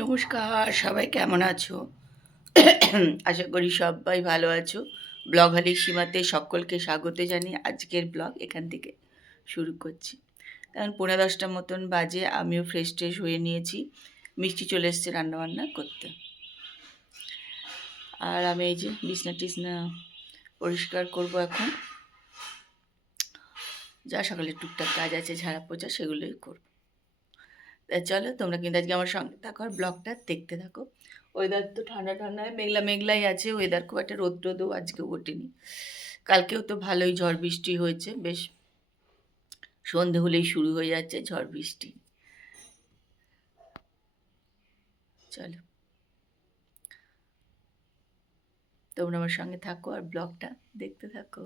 নমস্কার, সবাই কেমন আছো? আশা করি সবাই ভালো আছো। ব্লগ হালির সীমাতে সকলকে স্বাগত জানিয়ে আজকের ব্লগ এখান থেকে শুরু করছি। কারণ 10:30 মতন বাজে, আমিও ফ্রেশ ট্রেশ হয়ে নিয়েছি। মিষ্টি চলে এসছে রান্নাবান্না করতে। আর আমি এই যে বিছনা টিছনা পরিষ্কার করবো এখন। যা সকালে টুকটাক কাজ আছে ঝাড়া পোছা সেগুলোই করবো। তা চলো, তোমরা কিন্তু আজকে আমার সঙ্গে থাকো আর ব্লগটা দেখতে থাকো। ওয়েদার তো ঠান্ডা ঠান্ডায় মেঘলা মেঘলাই আছে, ওয়েদার খুব একটা রৌদ্রও আজকেও ওঠেনি। কালকেও তো ভালোই ঝড় বৃষ্টি হয়েছে, বেশ সন্ধে হলেই শুরু হয়ে যাচ্ছে ঝড় বৃষ্টি। চলো, তোমরা আমার সঙ্গে থাকো আর ব্লগটা দেখতে থাকো।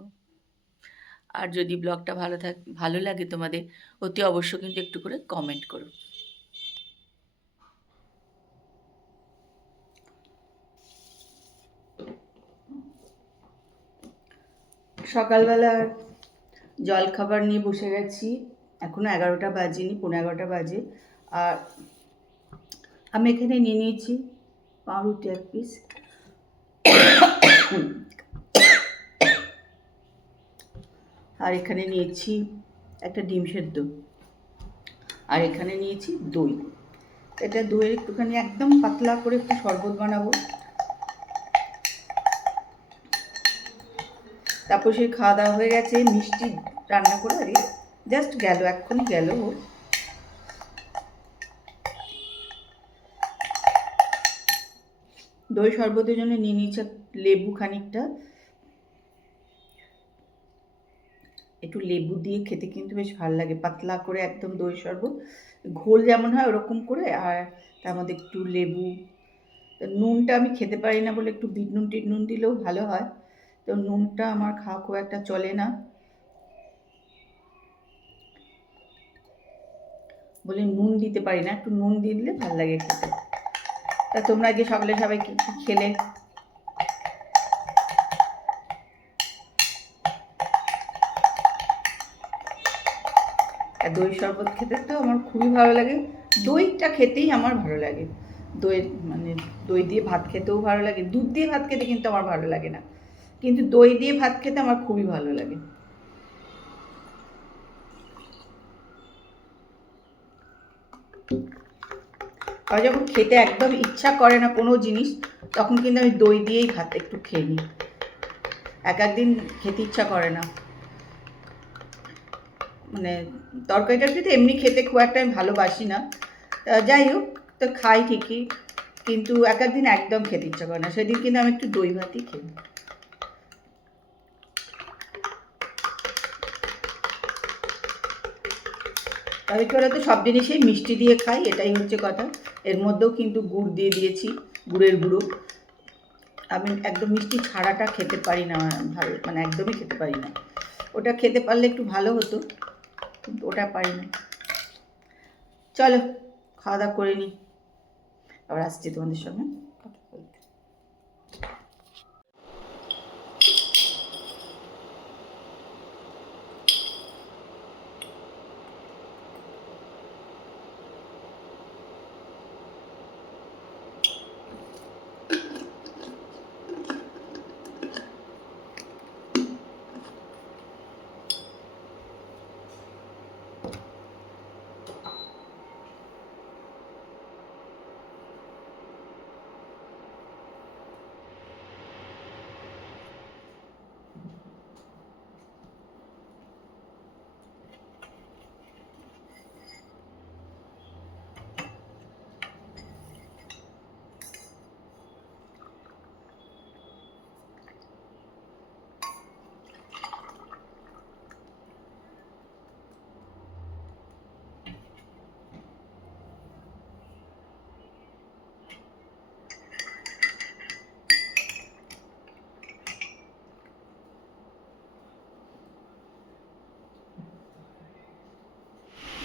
আর যদি ব্লগটা ভালো লাগে তোমাদের, অতি অবশ্য কিন্তু একটু করে কমেন্ট করো। সকালবেলার জলখাবার নিয়ে বসে গেছি। এখনও 11টা বাজেনি, 11:15 বাজে। আর আমি এখানে নিয়ে নিয়েছি পাউরুটি 1 পিস, আর এখানে নিয়েছি একটা ডিম সেদ্ধ, আর এখানে নিয়েছি দই। এটা দইয়ের একটুখানি একদম পাতলা করে একটু শরবত বানাবো। তারপর সেই খাওয়া দাওয়া হয়ে গেছে, মিষ্টি রান্না করে আর জাস্ট গেল, এক্ষুনি গেল। দই শরবতের জন্য নিয়ে নিয়েছে লেবু খানিকটা। একটু লেবু দিয়ে খেতে কিন্তু বেশ ভালো লাগে, পাতলা করে একদম দই শরবত, ঘোল যেমন হয় ওরকম করে, আর তার মধ্যে একটু লেবু। নুনটা আমি খেতে পারি না বলে একটু বিট নুন টিট নুন দিলেও ভালো হয়, তো নুনটা আমার খাওয়া খুব একটা চলে না বলে নুন দিতে পারি না, একটু নুন দিয়ে দিলে ভালো লাগে খেতে। তা তোমরা আজকে সকালে সবাই কি খেলে? আর দই শরবত খেতে তো আমার খুবই ভালো লাগে, দইটা খেতেই আমার ভালো লাগে। দই মানে দই দিয়ে ভাত খেতেও ভালো লাগে, দুধ দিয়ে ভাত খেতে কিন্তু আমার ভালো লাগে না, কিন্তু দই দিয়ে ভাত খেতে আমার খুবই ভালো লাগে। আর যখন খেতে একদম ইচ্ছা করে না কোনো জিনিস, তখন কিন্তু আমি দই দিয়েই ভাত একটু খেয়ে নিই। এক একদিন খেতে ইচ্ছা করে না, মানে তরকারি টরকারি এমনি খেতে খুব একটা আমি ভালোবাসি না, যাই হোক তো খাই ঠিকই, কিন্তু এক একদিন একদম খেতে ইচ্ছা করে না, সেদিন কিন্তু আমি একটু দই ভাতই খেয়ে নিই। তবে কি বলতো, সব জিনিসেই মিষ্টি দিয়ে খাই, এটাই হচ্ছে কথা। এর মধ্যেও কিন্তু গুড় দিয়ে দিয়েছি, গুড়ের গুঁড়ো। আমি একদম মিষ্টি ছাড়াটা খেতে পারি না, ভালো মানে একদমই খেতে পারি না। ওটা খেতে পারলে একটু ভালো হতো, কিন্তু ওটা পারি না। চলো খাওয়া দাওয়া করে নিই, আবার আসছি তোমাদের সঙ্গে কথা বলতে।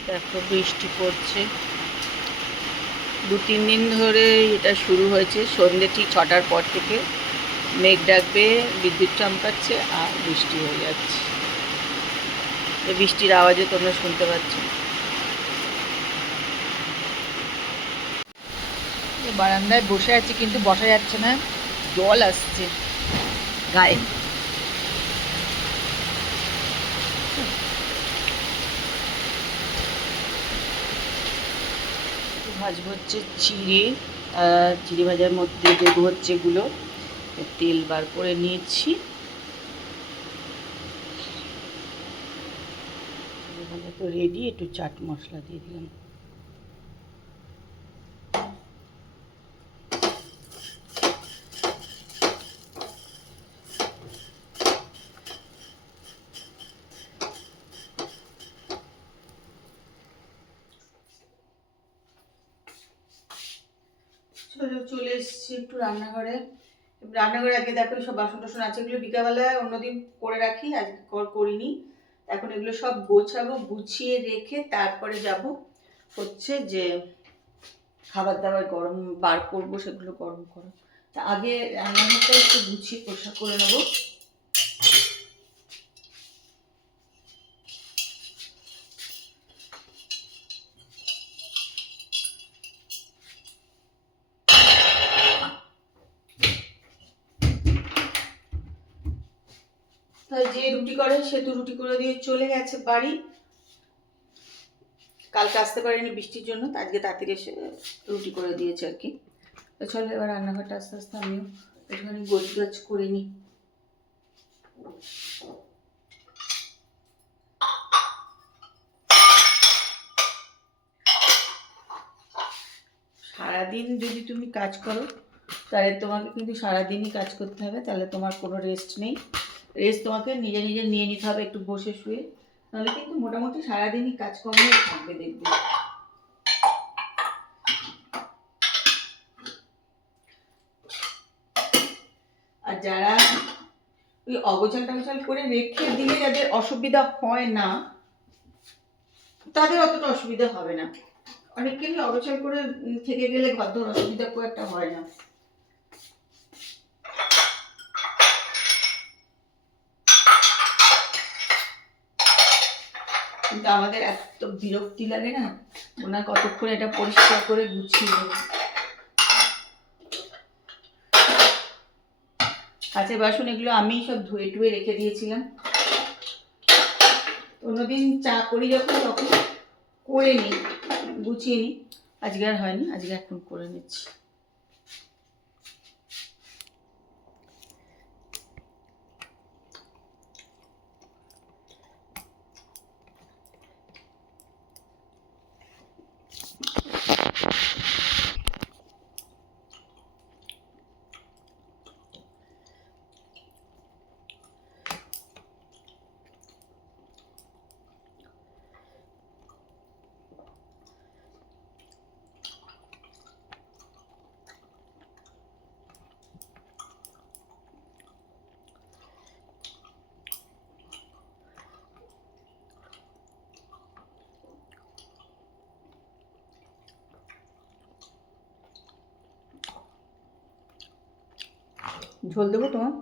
দেখো বৃষ্টি পড়ছে, 2-3 দিন ধরে এটা শুরু হয়েছে। সন্ধ্যে ঠিক 6টার পর থেকে মেঘ ডাকবে, বিদ্যুৎ চমকাচ্ছে আর বৃষ্টি হয়ে যাচ্ছে। যে বৃষ্টির আওয়াজে তোমরা শুনতে পাচ্ছ। বারান্দায় বসে আছি কিন্তু বসা যাচ্ছে না, জল আসছে গায়ে। ভাজবো হচ্ছে চিড়ে ভাজার মধ্যে দেবো হচ্ছে এগুলো, তেল বার করে নিয়েছি। তো রেডি, একটু চাট মশলা দিয়ে দিলাম। চলে এসেছি একটু রান্নাঘরে। রান্নাঘরে আগে দেখো সব বাসন টাসন আছে, এগুলো বিকালবেলায় অন্যদিন করে রাখি, আজকে করিনি। এখন এগুলো সব গোছাবো, গুছিয়ে রেখে তারপরে যাব হচ্ছে যে খাবার দাবার গরম বার করবো, সেগুলো গরম করো। তা আগে রান্নাঘরটা একটু গুছিয়ে পোশাক করে নেবো। তাই যে রুটি করে সে তো রুটি করে দিয়ে চলে গেছে বাড়ি, কালকে আসতে পারিনি বৃষ্টির জন্য, আজকে তাড়াতাড়ি এসে রুটি করে দিয়েছে আর কি। তো চলো এবার রান্নাঘরটা আস্তে আস্তে আমিও একটুখানি গোছ গাছ করে নিই। সারাদিন যদি তুমি কাজ করো তাহলে তোমাকে কিন্তু সারাদিনই কাজ করতে হবে, তাহলে তোমার কোনো রেস্ট নেই। রেস্ট তোমাকে নিজে নিজে নিয়ে নিতে হবে একটু বসে শুয়ে, তাহলে কিন্তু মোটামুটি সারাদিনই কাজকর্ম থাকবে দেখবে। আর যারা ওই অগোছাল টগোছাল করে রেখে দিলে যাদের অসুবিধা হয় না, তাদের অতটা অসুবিধা হবে না। অনেকেরই অগোছাল করে থেকে গেলে ঘর অসুবিধা খুব একটা হয় না। কিন্তু আমাদের এত বিরক্তি লাগে না, ওনার কতক্ষণ এটা পরিষ্কার করে গুছিয়ে দেবো। কাঁচের বাসন এগুলো আমি সব ধুয়ে টুয়ে রেখে দিয়েছিলাম, অন্যদিন চা করি যখন তখন করে নিই, গুছিয়ে নিই। আজকে আর হয়নি, আজকে এখন করে নিচ্ছি। ঝোল দেবো তোমার?